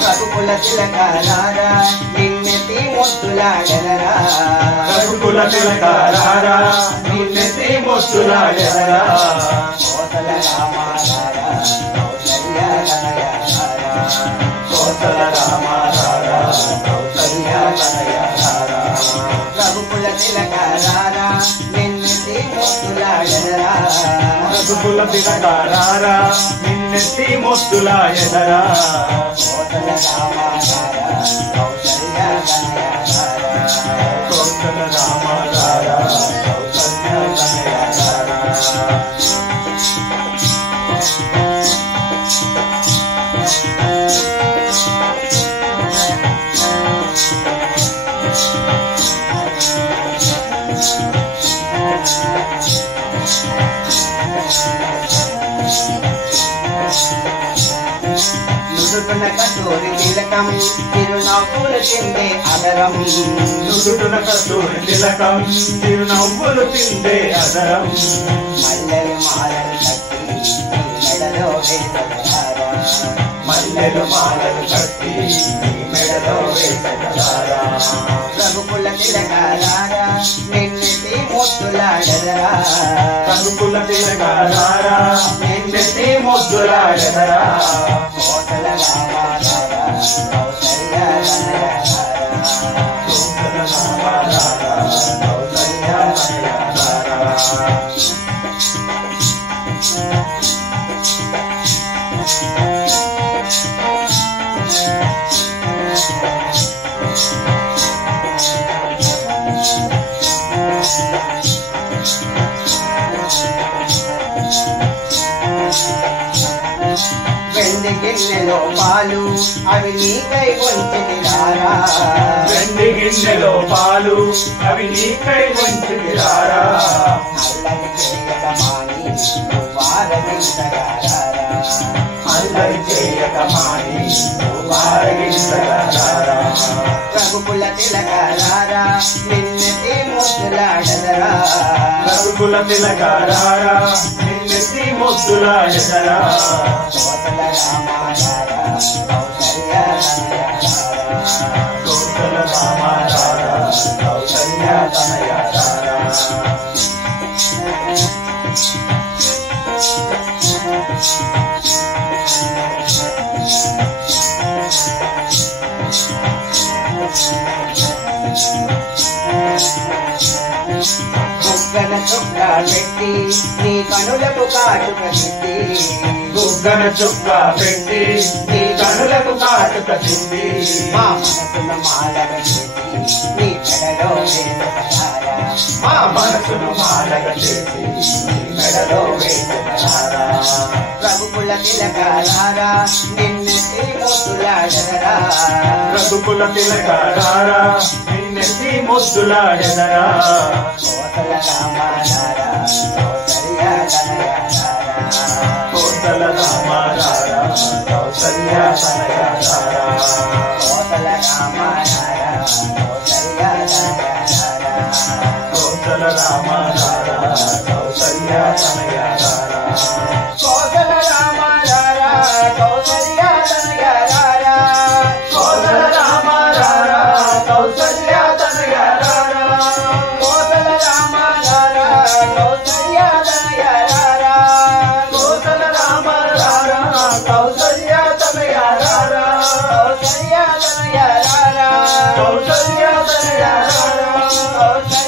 రఘుకుల తిలకారారా నిన్నెత్తి ముద్దులాడెదరా రఘుకుల తిలకారారా నిన్నెత్తి ముద్దులాడెదరా కోసల రామారారా కౌసల్య తనయారారా కోసల రామారారా కౌసల్య తనయారారా రఘుకుల తిలకారారా నిన్నెత్తి ముద్దులాడెదరా రఘుకుల తిలకారారా నిన్నెత్తి ముద్దులాడెదరా కోసల రామారారా కౌసల్య తనయారారా కోసల రామారారా కౌసల్య తనయారారా నుదుటున కస్తూరి తిలకం తిరునవ్వులు చిందే అదరం నుదుటున కస్తూరి తిలకం తిరునవ్వులు చిందే అదరం మల్లెలు మాలలు కట్టి మెడలో వేసగలారా మల్లెలు మాలలు కట్టి మెడలో వేసగలారా రఘుకుల తిలకారారా నిన్నెత్తి ముద్దులాడెదరా రఘుకుల తిలకారారా నిన్నెత్తి ముద్దులాడెదరా కోసల రామారారా కౌసల్య తనయారారా కోసల రామారారా కౌసల్య తనయారారా వెండి గిన్నెలో పాలు అవి నీకై వంచితిరారా వెండి గిన్నెలో పాలు అవి నీకై వంచితిరారా అల్లరి చేయక మాని వారగించగారారా అల్లరి చేయక మాని వారగించగారారా రఘుకుల తిలకారారా నిన్నెత్తి ముద్దులాడెదరా రఘుకుల తిలకారారా నిన్నెత్తి ముద్దులాడెదరా కోసల రామారారా కౌసల్య తనయారారా కోసల రామారారా కౌసల్య తనయారారా బుగ్గన చుక్క పెట్టి నీ కనులకు కాటుక పెట్టి బుగ్గన చుక్క పెట్టి నీ కనులకు కాటుక తిండి మా మనసును మాలగ చేసి నీ మెడలో వేసగలారా మా మనసును మాలగ చేసి నీ మెడలో వేసగలారా రఘుకుల తిలకారారా నిన్నెత్తి ముద్దులాడెదరా రఘుకుల తిలకారారా నిన్నెత్తి ముద్దులాడెదరా కోసల రామారారా కౌసల్య తనయారారా కోసల రామారారా కౌసల్య తనయారారా కోసల రామారారా కౌసల్య తనయారారా కోసల రామారారా కౌసల్య తనయారారా కోసల రామారారా కౌసల్య తనయారారా కోసల రామారారా కౌసల్య తనయారారా కోసల రామారారా కౌసల్య తనయారారా కోసల రామారారా కౌసల్య తనయారారా కౌసల్య తనయారారా కౌసల్య తనయారారా కౌసల్య